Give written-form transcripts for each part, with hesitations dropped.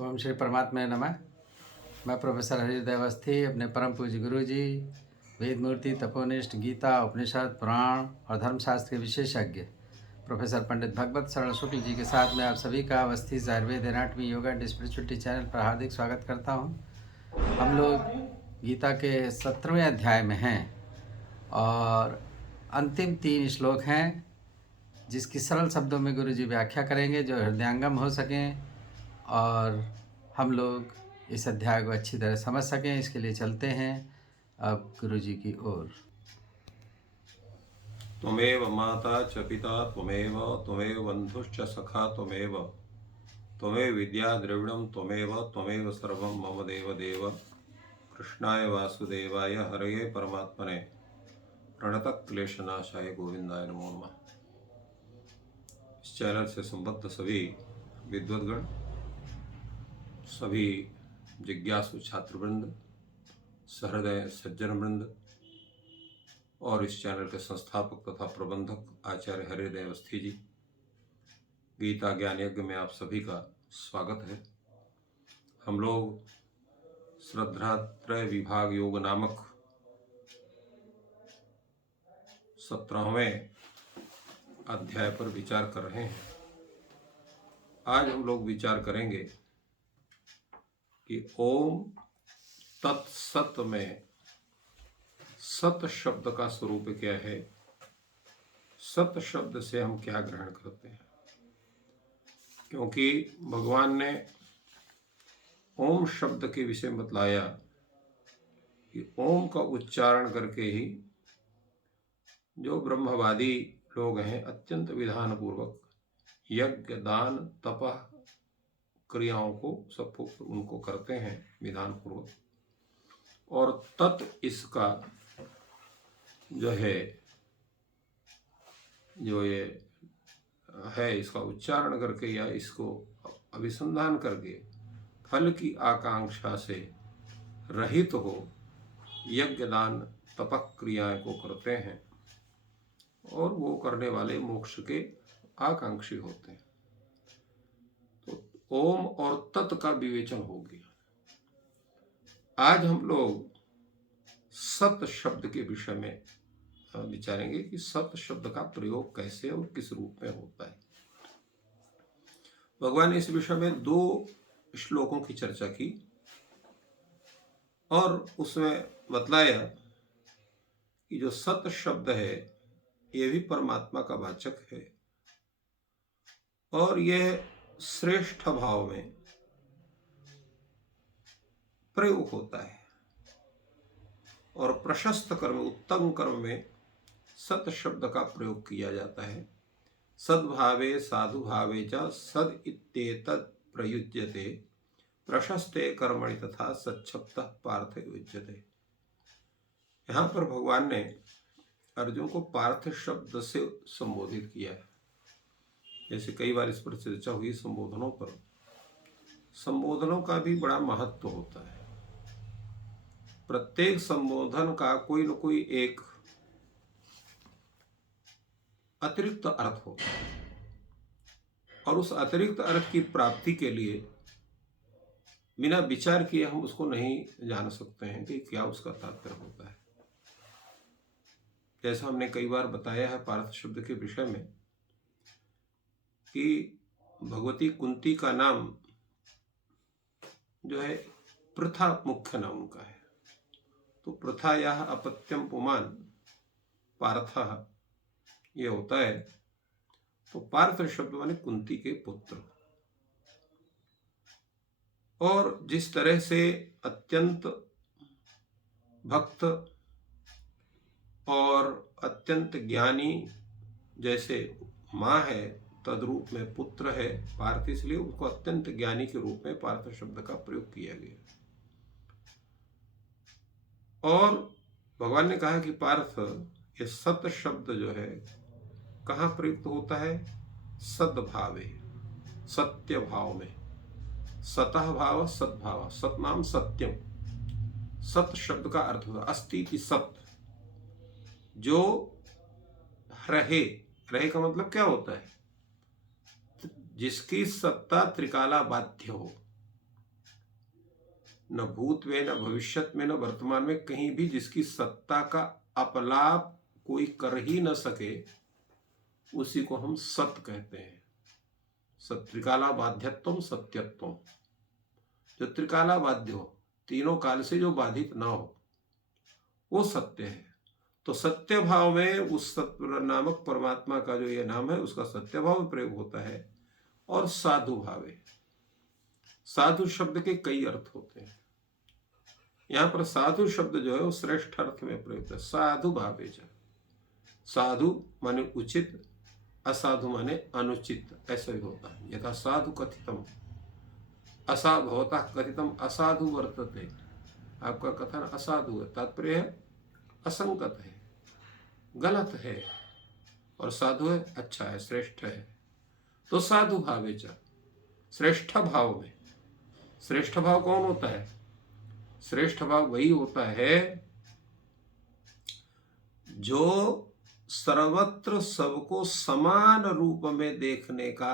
ओम श्री परमात्मा नमः। मैं प्रोफेसर हरिहृदय अवस्थी अपने परम पूज्य गुरु जी, वेद मूर्ति, तपोनिष्ठ, गीता, उपनिषद, पुराण और धर्मशास्त्र के विशेषज्ञ प्रोफेसर पंडित भगवत शरण शुक्ल जी के साथ में आप सभी का Awasthi Ayurveda anatomy yoga and spirituality channel पर हार्दिक स्वागत करता हूँ। हम लोग गीता के 17वें अध्याय में हैं और अंतिम 3 श्लोक हैं जिसकी सरल शब्दों में गुरु जी व्याख्या करेंगे जो हृदयंगम हो सकें और हम लोग इस अध्याय को अच्छी तरह समझ सकें। इसके लिए चलते हैं अब गुरु जी की ओर। त्वमेव माता च पिता त्वमेव बन्धुश्च सखा त्वमेव विद्या द्रविणं त्वमेव सर्वं मम देव कृष्णाय वासुदेवाय हरये परमात्मने प्रणतक्लेशनाशाय गोविंदाय नमो नमः। इस चैनल से संबद्ध सभी विद्वद्गण, सभी जिज्ञासु छात्रवृंद, सहृदय सज्जन वृंद और इस चैनल के संस्थापक तथा प्रबंधक आचार्य हरिहृदय अवस्थी जी, गीता ज्ञान यज्ञ में आप सभी का स्वागत है। हम लोग श्रद्धात्रय विभाग योग नामक 17वें अध्याय पर विचार कर रहे हैं। आज हम लोग विचार करेंगे कि ओम तत्सत में सत शब्द का स्वरूप क्या है, सत शब्द से हम क्या ग्रहण करते हैं। क्योंकि भगवान ने ओम शब्द के विषय में बतलाया कि ओम का उच्चारण करके ही जो ब्रह्मवादी लोग हैं अत्यंत विधान पूर्वक यज्ञ दान तप क्रियाओं को सब उनको करते हैं विधान पूर्वक, और तत् इसका जो ये है इसका उच्चारण करके या इसको अभिसंधान करके फल की आकांक्षा से रहित हो यज्ञ दान तपक क्रियाएं को करते हैं और वो करने वाले मोक्ष के आकांक्षी होते हैं। तो ओम और तत् का विवेचन हो गया। आज हम लोग सत शब्द के विषय में विचारेंगे कि सत शब्द का प्रयोग कैसे और किस रूप में होता है। भगवान ने इस विषय में 2 श्लोकों की चर्चा की और उसमें बतलाया कि जो सत शब्द है ये भी परमात्मा का वाचक है और यह श्रेष्ठ भाव में प्रयोग होता है और प्रशस्त कर्म उत्तम कर्म में सत शब्द का प्रयोग किया जाता है। सद्भावे साधु भावे च सद इत्येतत् प्रयुज्यते प्रशस्ते कर्मणि तथा सच्छब्दः पार्थ युज्यते। यहाँ पर भगवान ने अर्जुन को पार्थ शब्द से संबोधित किया है। जैसे कई बार इस पर चर्चा हुई संबोधनों पर, संबोधनों का भी बड़ा महत्व होता है। प्रत्येक संबोधन का कोई न कोई एक अतिरिक्त अर्थ होता है और उस अतिरिक्त अर्थ की प्राप्ति के लिए बिना विचार किए हम उसको नहीं जान सकते हैं कि क्या उसका तात्पर्य होता है। जैसा हमने कई बार बताया है पार्थ शब्द के विषय में कि भगवती कुंती का नाम जो है प्रथा मुख्य नाम उनका है। तो प्रथा यह अपत्यम पुमान पार्थ ये होता है। तो पार्थ शब्द माने कुंती के पुत्र। और जिस तरह से अत्यंत भक्त और अत्यंत ज्ञानी जैसे माँ है तद्रूप में पुत्र है पार्थ, इसलिए उनको अत्यंत ज्ञानी के रूप में पार्थ शब्द का प्रयोग किया गया। और भगवान ने कहा कि पार्थ ये सत शब्द जो है कहाँ प्रयुक्त होता है? सद्भावे, सत्य भाव में। सतः भाव सद्भाव, सत नाम सत्यम। सत शब्द का अर्थ होता अस्ति की सत, जो रहे। रहे का मतलब क्या होता है? जिसकी सत्ता त्रिकाला बाध्य हो, न भूत में, न भविष्यत में, न वर्तमान में, कहीं भी जिसकी सत्ता का अपलाप कोई कर ही न सके, उसी को हम सत्य कहते हैं। त्रिकाला बाध्यत्वम सत्यत्वम, जो त्रिकाला बाध्य हो, तीनों काल से जो बाधित ना हो, वो सत्य है। तो सत्य भाव में उस सत्य नामक परमात्मा का जो ये नाम है, उसका सत्य भाव प्रयोग होता है। और साधु भावे, साधु शब्द के कई अर्थ होते हैं। यहाँ पर साधु शब्द जो है वो श्रेष्ठ अर्थ में प्रयुक्त है। साधु भावे च, साधु माने उचित, असाधु माने अनुचित, ऐसा ही होता है। यथा साधु कथितम, असाधु होता कथितम असाधु वर्तते, आपका कथन असाधु है, तात्पर्य है असंगत है, गलत है, और साधु है अच्छा है, श्रेष्ठ है। तो साधु भावे च, श्रेष्ठ भाव में, श्रेष्ठ भाव कौन होता है? श्रेष्ठ भाव वही होता है जो सर्वत्र सबको समान रूप में देखने का,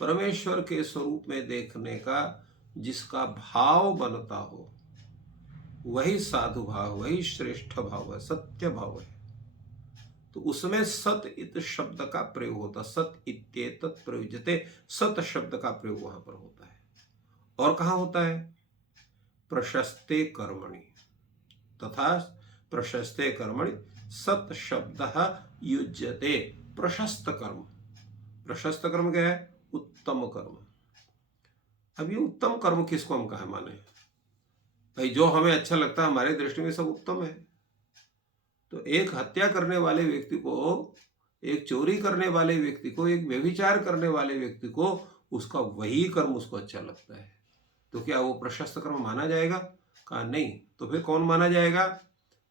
परमेश्वर के स्वरूप में देखने का जिसका भाव बनता हो, वही साधु भाव, वही श्रेष्ठ भाव है, सत्य भाव है। तो उसमें सत इत शब्द का प्रयोग होता, सत इत्येतत् प्रयुज्यते, सत शब्द का प्रयोग वहां पर होता है। और कहाँ होता है? प्रशस्ते कर्मणि, तथा प्रशस्ते कर्मणि सत शब्द युज्यते। प्रशस्त कर्म, प्रशस्त कर्म क्या है? उत्तम कर्म। अब ये उत्तम कर्म किसको हम कहा माने? भाई जो हमें अच्छा लगता है, हमारे दृष्टि में सब उत्तम है। तो एक हत्या करने वाले व्यक्ति को, एक चोरी करने वाले व्यक्ति को, एक व्यभिचार करने वाले व्यक्ति को, उसका वही कर्म उसको अच्छा लगता है, तो क्या वो प्रशस्त कर्म माना जाएगा? कहा नहीं। तो फिर कौन माना जाएगा?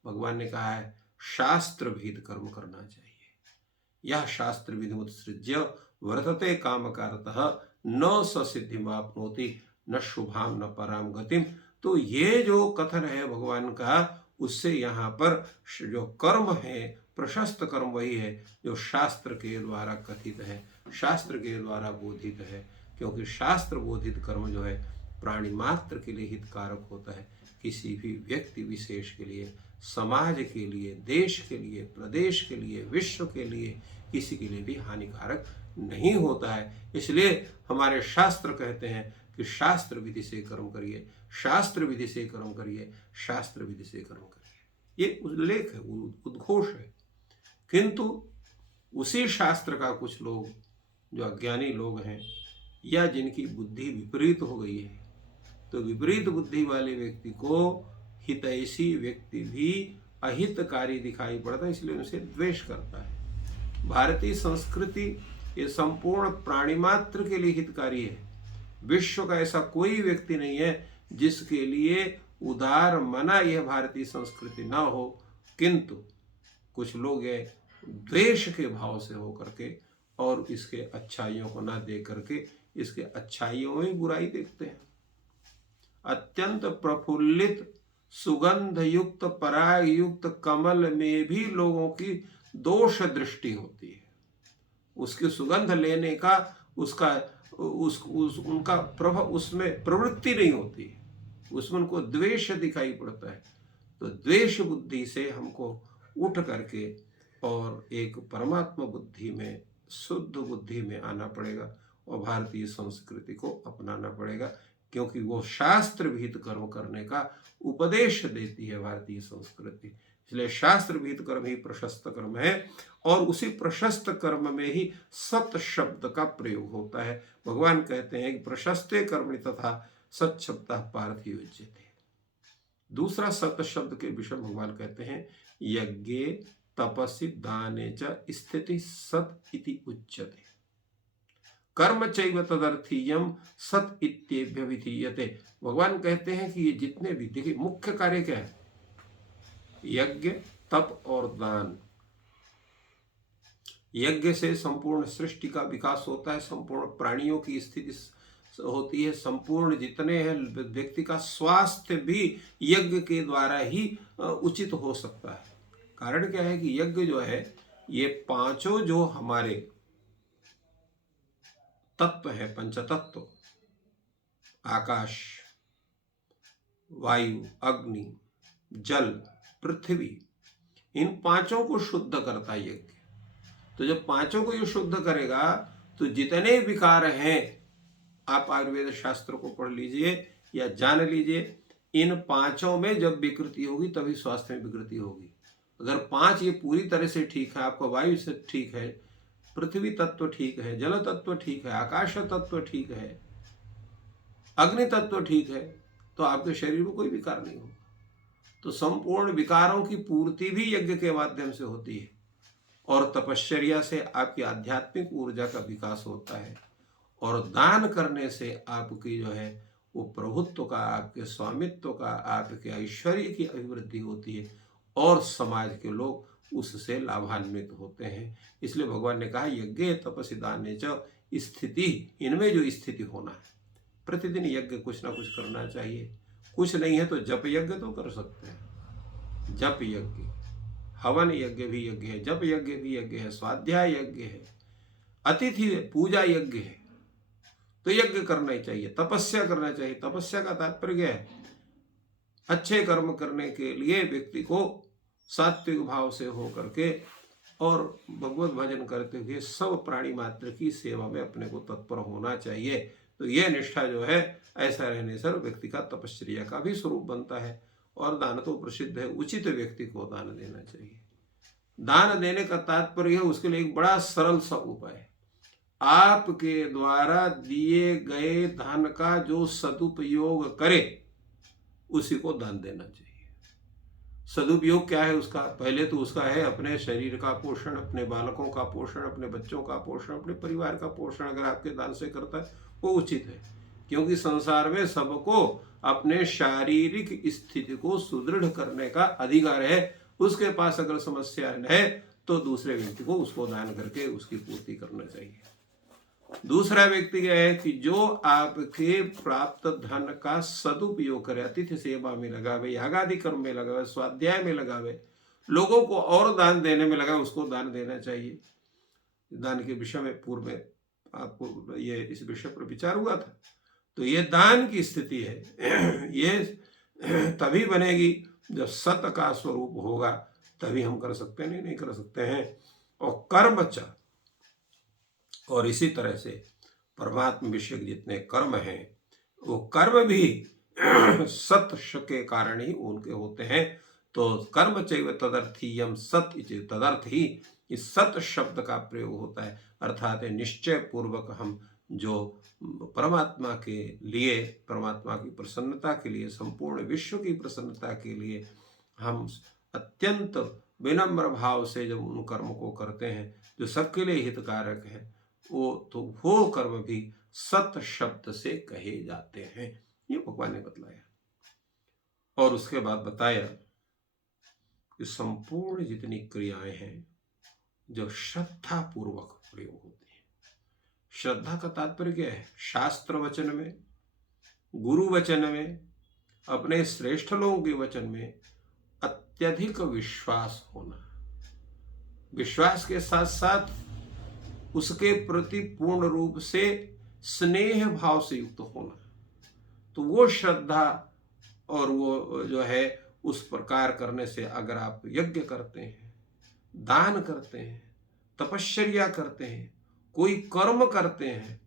भगवान ने कहा है शास्त्र विहित कर्म करना चाहिए। यह शास्त्र विधि उत्सृज्य वर्तते कामकारतः न स सिद्धिमाप्नोति न शुभाम न पराम गतिम। तो ये जो कथन है भगवान का, उससे यहाँ पर जो कर्म है, प्रशस्त कर्म वही है जो शास्त्र के द्वारा कथित है, शास्त्र के द्वारा बोधित है। क्योंकि शास्त्र बोधित कर्म जो है प्राणी मात्र के लिए हितकारक होता है, किसी भी व्यक्ति विशेष के लिए, समाज के लिए, देश के लिए, प्रदेश के लिए, विश्व के लिए, किसी के लिए भी हानिकारक नहीं होता है। इसलिए हमारे शास्त्र कहते हैं कि शास्त्र विधि से कर्म करिए, शास्त्र विधि से कर्म करिए, शास्त्र विधि से कर्म करिए। ये उल्लेख है, उद्घोष है। किंतु उसी शास्त्र का कुछ लोग जो अज्ञानी लोग हैं या जिनकी बुद्धि विपरीत हो गई है, तो विपरीत बुद्धि वाले व्यक्ति को हितैषी व्यक्ति भी अहितकारी दिखाई पड़ता है, इसलिए उनसे द्वेष करता है। भारतीय संस्कृति ये संपूर्ण प्राणी मात्र के लिए हितकारी है। विश्व का ऐसा कोई व्यक्ति नहीं है जिसके लिए उदार मना यह भारतीय संस्कृति ना हो, किंतु कुछ लोग ये द्वेष के भाव से हो करके और इसके अच्छाइयों को ना देख करके इसके अच्छाइयों में बुराई देखते हैं। अत्यंत प्रफुल्लित सुगंध युक्त पराग युक्त कमल में भी लोगों की दोष दृष्टि होती है। उसकी सुगंध लेने का उनका प्रभाव, उसमें प्रवृत्ति नहीं होती है, उसमें उनको द्वेष दिखाई पड़ता है। तो द्वेष बुद्धि से हमको उठ करके और एक परमात्मा बुद्धि में, शुद्ध बुद्धि में आना पड़ेगा और भारतीय संस्कृति को अपनाना पड़ेगा, क्योंकि वो शास्त्र विहित कर्म करने का उपदेश देती है भारतीय संस्कृति। इसलिए शास्त्र विहित कर्म ही प्रशस्त कर्म है और उसी प्रशस्त कर्म में ही सत शब्द का प्रयोग होता है। भगवान कहते हैं कि प्रशस्ते कर्मणि तथा सत शब्द पार्थियोच्यते। दूसरा सत शब्द के विषय भगवान कहते हैं यज्ञे तपसि दाने च स्थिति सत इति उच्यते। कर्म चैव तदर्थीयम सत इत्येभ्य विधीयते। भगवान कहते हैं कि ये जितने भी, देखिए मुख्य कार्य क्या है? यज्ञ, तप और दान। यज्ञ से संपूर्ण सृष्टि का विकास होता है, संपूर्ण प्राणियों की स्थिति होती है, संपूर्ण जितने हैं व्यक्ति का स्वास्थ्य भी यज्ञ के द्वारा ही उचित हो सकता है। कारण क्या है कि यज्ञ जो है, ये पांचों जो हमारे तत्व है, पंचतत्व, आकाश, वायु, अग्नि, जल, पृथ्वी, इन पांचों को शुद्ध करता है यज्ञ। तो जब पांचों को ये शुद्ध करेगा तो जितने विकार हैं, आप आयुर्वेद शास्त्र को पढ़ लीजिए या जान लीजिए, इन पांचों में जब विकृति होगी तभी स्वास्थ्य में विकृति होगी। अगर पांच ये पूरी तरह से ठीक है, आपका वायु से ठीक है, पृथ्वी तत्व ठीक है, जल तत्व ठीक है, आकाश तत्व ठीक है, अग्नि तत्व ठीक है, तो आपके शरीर में कोई विकार नहीं होगा। तो संपूर्ण विकारों की पूर्ति भी यज्ञ के माध्यम से होती है और तपश्चर्या से आपकी आध्यात्मिक ऊर्जा का विकास होता है और दान करने से आपकी जो है वो प्रभुत्व का, आपके स्वामित्व का, आपके ऐश्वर्य की अभिवृद्धि होती है और समाज के लोग उससे लाभान्वित होते हैं। इसलिए भगवान ने कहा यज्ञ तपस्या दान च स्थिति, इनमें जो स्थिति होना है, प्रतिदिन यज्ञ कुछ ना कुछ करना चाहिए। कुछ नहीं है तो जप यज्ञ तो कर सकते हैं, जप यज्ञ, हवन यज्ञ भी यज्ञ है, जप यज्ञ भी यज्ञ है, स्वाध्याय यज्ञ है, अतिथि पूजा यज्ञ है, तो यज्ञ करना ही चाहिए, तपस्या करना चाहिए। तपस्या का तात्पर्य है अच्छे कर्म करने के लिए व्यक्ति को सात्विक भाव से हो करके और भगवत भजन करते हुए सब प्राणी मात्र की सेवा में अपने को तत्पर होना चाहिए। तो यह निष्ठा जो है, ऐसा रहने से व्यक्ति का तपश्चर्या का भी स्वरूप बनता है। और दान तो प्रसिद्ध है, उचित व्यक्ति को दान देना चाहिए। दान देने का तात्पर्य है उसके लिए एक बड़ा सरल सा उपाय है, आपके द्वारा दिए गए धन का जो सदुपयोग करे उसी को दान देना चाहिए। सदुपयोग क्या है उसका? पहले तो उसका है अपने शरीर का पोषण, अपने बालकों का पोषण, अपने बच्चों का पोषण, अपने परिवार का पोषण अगर आपके दान से करता है वो उचित है, क्योंकि संसार में सबको अपने शारीरिक स्थिति को सुदृढ़ करने का अधिकार है। उसके पास अगर समस्या है तो दूसरे व्यक्ति को उसको दान करके उसकी पूर्ति करना चाहिए। दूसरा व्यक्ति क्या है कि जो आपके प्राप्त धन का सदुपयोग करे, अतिथि सेवा में लगावे, यागादि कर्म में लगावे, स्वाध्याय में लगावे, लोगों को और दान देने में लगावे, उसको दान देना चाहिए। दान के विषय में पूर्व में आपको ये इस विषय पर विचार हुआ था। तो ये दान की स्थिति है, ये तभी बनेगी जब सत का स्वरूप होगा, तभी हम कर सकते हैं, नहीं कर सकते हैं। और कर्म च, और इसी तरह से परमात्मा विषय जितने कर्म हैं वो कर्म भी सत के कारण ही उनके होते हैं। तो कर्म चैव तदर्थीयम सत तदर्थ ही इस सत शब्द का प्रयोग होता है, अर्थात निश्चय पूर्वक हम जो परमात्मा के लिए, परमात्मा की प्रसन्नता के लिए, संपूर्ण विश्व की प्रसन्नता के लिए हम अत्यंत विनम्र भाव से जब उन कर्म को करते हैं जो सबके लिए हितकारक है, वो कर्म भी सत शब्द से कहे जाते हैं। ये भगवान ने बतलाया। और उसके बाद बताया कि संपूर्ण जितनी क्रियाएं हैं जो श्रद्धा पूर्वक प्रयोग होती है। श्रद्धा का तात्पर्य क्या है? शास्त्र वचन में, गुरु वचन में, अपने श्रेष्ठ लोगों के वचन में अत्यधिक विश्वास होना, विश्वास के साथ साथ उसके प्रति पूर्ण रूप से स्नेह भाव से युक्त होना। तो वो श्रद्धा और वो जो है उस प्रकार करने से अगर आप यज्ञ करते हैं, दान करते हैं, तपश्चर्या करते हैं, कोई कर्म करते हैं,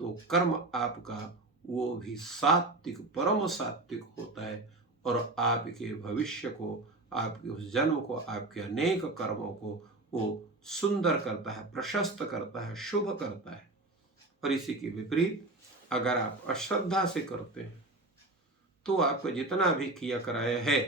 तो कर्म आपका वो भी सात्विक, परम सात्विक होता है और आपके भविष्य को, आपके उस जन्म को, आपके अनेक कर्मों को वो सुंदर करता है, प्रशस्त करता है, शुभ करता है। और इसी के विपरीत अगर आप अश्रद्धा से करते हैं तो आपका जितना भी किया कराया है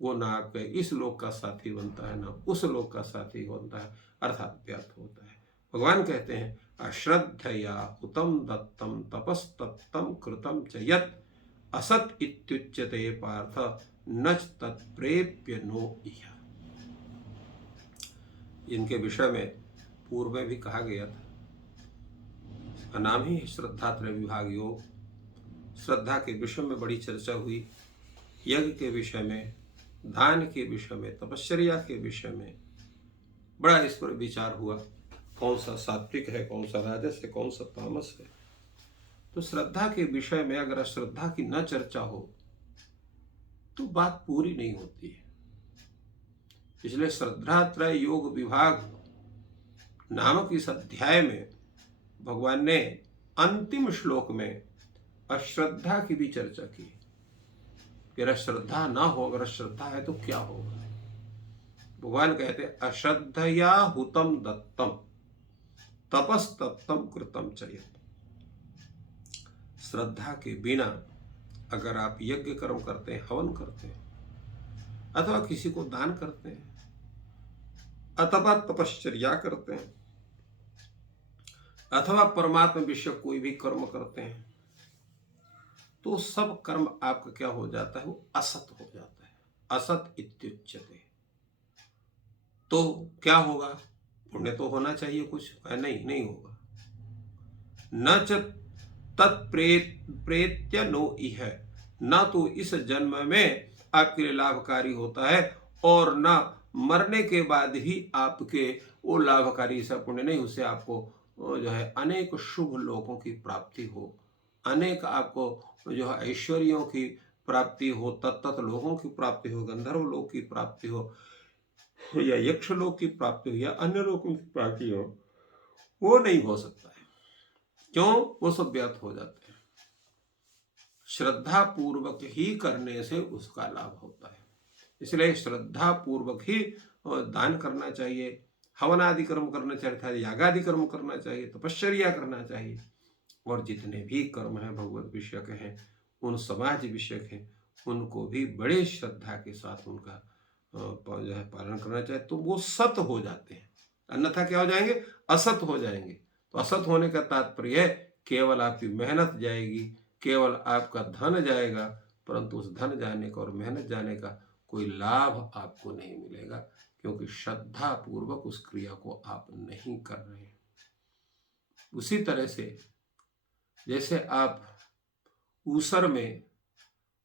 वो ना आपके इस लोक का साथी बनता है, ना उस लोक का साथी बनता है, अर्थात व्यर्थ होता है। भगवान कहते हैं अश्रद्धया हुतम दत्तम तपस्तप्तम कृतम च यत् असत इत्युच्यते पार्थ नच तत्प्रेप्य नो इह। इनके विषय में पूर्व में भी कहा गया था, इसका नाम ही श्रद्धात्रय विभाग योग। श्रद्धा के विषय में बड़ी चर्चा हुई, यज्ञ के विषय में, दान के विषय में, तपश्चर्या के विषय में बड़ा इस पर विचार हुआ, कौन सा सात्विक है, कौन सा राजस है, कौन सा तामस है। तो श्रद्धा के विषय में अगर श्रद्धा की न चर्चा हो तो बात पूरी नहीं होती है। इसलिए श्रद्धात्रय योग विभाग नामक इस अध्याय में भगवान ने अंतिम श्लोक में अश्रद्धा की भी चर्चा की कि अगर श्रद्धा ना हो, अगर श्रद्धा है तो क्या होगा। भगवान कहते हैं अश्रद्धया हुतम दत्तम तपस्तप्तम कृतम चयत। श्रद्धा के बिना अगर आप यज्ञ कर्म करते हैं, हवन करते हैं, अथवा किसी को दान करते हैं, अथवा तपश्चर्या करते हैं, अथवा परमात्मा विषय कोई भी कर्म करते हैं, तो सब कर्म आपका क्या हो जाता है, वो असत हो जाता है। असत इत्युच्यते। तो क्या होगा, पुण्य तो होना चाहिए कुछ, नहीं होगा। न च तत्प्रेत्य नो इह, ना तो इस जन्म में आपके लिए लाभकारी होता है और ना मरने के बाद भी आपके वो लाभकारी सा पुण्य नहीं, उससे आपको जो है अनेक शुभ लोगों की प्राप्ति हो, अनेक आपको जो है ऐश्वर्यों की प्राप्ति हो, तत्त लोगों की प्राप्ति हो, गंधर्व लोक की प्राप्ति हो, या यक्ष लोक की प्राप्ति हो, या अन्य लोगों की प्राप्ति हो, वो नहीं हो सकता है। क्यों? वो सब व्यर्थ हो जाते हैं। श्रद्धा पूर्वक ही करने से उसका लाभ होता है। इसलिए श्रद्धा पूर्वक ही दान करना चाहिए, हवन आदि कर्म करना चाहिए, यागादि कर्म करना चाहिए, तपश्चर्या करना चाहिए, और जितने भी कर्म हैं भगवत विषयक हैं, उन समाज विषयक हैं, उनको भी बड़े श्रद्धा के साथ उनका जो है पालन करना चाहिए, तो वो सत हो जाते हैं। अन्यथा क्या हो जाएंगे, असत हो जाएंगे। तो असत होने का तात्पर्य है केवल आपकी मेहनत जाएगी, केवल आपका धन जाएगा, परंतु उस धन जाने का और मेहनत जाने का कोई लाभ आपको नहीं मिलेगा, क्योंकि श्रद्धा पूर्वक उस क्रिया को आप नहीं कर रहे हैं। उसी तरह से जैसे आप ऊसर में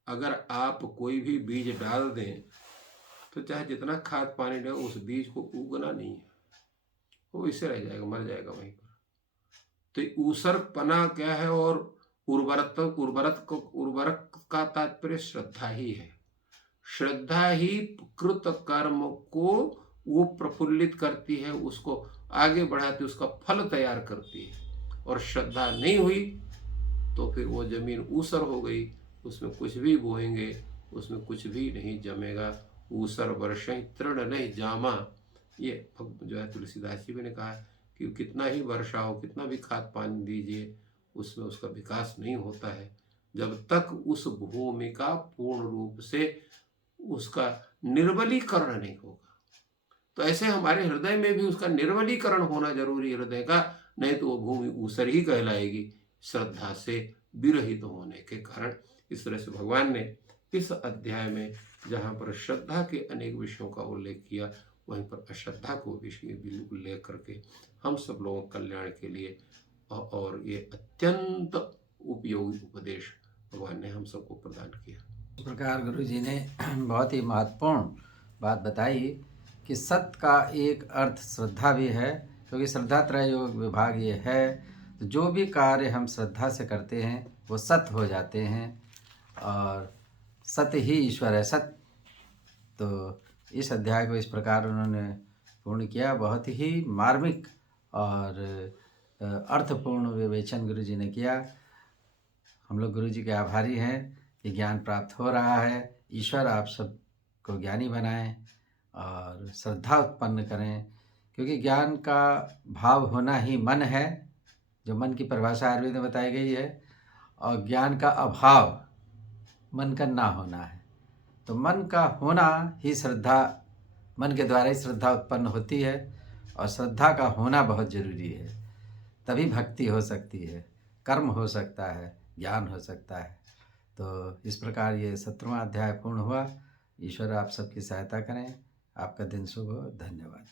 अगर आप कोई भी बीज डाल दें तो चाहे जितना खाद पानी डाले उस बीज को उगना नहीं है, वो इससे रह जाएगा, मर जाएगा वहीं पर। तो ऊसर पना क्या है, और उर्वरक का तात्पर्य श्रद्धा ही है। श्रद्धा ही कृत कर्म को वो प्रफुल्लित करती है, उसको आगे बढ़ाती, उसका फल तैयार करती है। और श्रद्धा नहीं हुई तो फिर वो जमीन ऊसर हो गई, उसमें कुछ भी बोएंगे उसमें कुछ भी नहीं जमेगा। ऊसर वर्षं तृण नहीं जामा, ये जो है तुलसीदास जी ने कहा कि कितना ही वर्षा हो, कितना भी खाद पानी दीजिए, उसमें उसका विकास नहीं होता है जब तक उस भूमि का पूर्ण रूप से उसका निर्बलीकरण नहीं होगा। तो ऐसे हमारे हृदय में भी उसका निर्बलीकरण होना जरूरी, हृदय का, नहीं तो वो भूमि ऊसर ही कहलाएगी, श्रद्धा से विरहित होने के कारण। इस तरह से भगवान ने इस अध्याय में जहाँ पर श्रद्धा के अनेक विषयों का उल्लेख किया, वहीं पर अश्रद्धा को भी उल्लेख करके हम सब लोगों के कल्याण के लिए, और ये अत्यंत उपयोगी उपदेश भगवान ने हम सबको प्रदान किया। इस प्रकार गुरु जी ने बहुत ही महत्वपूर्ण बात बताई कि सत का एक अर्थ श्रद्धा भी है, क्योंकि श्रद्धा त्रय योग विभाग ये है, तो जो भी कार्य हम श्रद्धा से करते हैं वो सत हो जाते हैं, और सत ही ईश्वर है, सत। तो इस अध्याय को इस प्रकार उन्होंने पूर्ण किया। बहुत ही मार्मिक और अर्थपूर्ण विवेचन गुरु जी ने किया। हम लोग गुरु जी के आभारी हैं कि ज्ञान प्राप्त हो रहा है। ईश्वर आप सबको ज्ञानी बनाएं और श्रद्धा उत्पन्न करें, क्योंकि ज्ञान का भाव होना ही मन है, जो मन की परिभाषा आयुर्वेद में बताई गई है, और ज्ञान का अभाव मन का ना होना है। तो मन का होना ही श्रद्धा, मन के द्वारा ही श्रद्धा उत्पन्न होती है, और श्रद्धा का होना बहुत जरूरी है, तभी भक्ति हो सकती है, कर्म हो सकता है, ज्ञान हो सकता है। तो इस प्रकार ये 17वां अध्याय पूर्ण हुआ। ईश्वर आप सबकी सहायता करें। आपका दिन शुभ हो। धन्यवाद।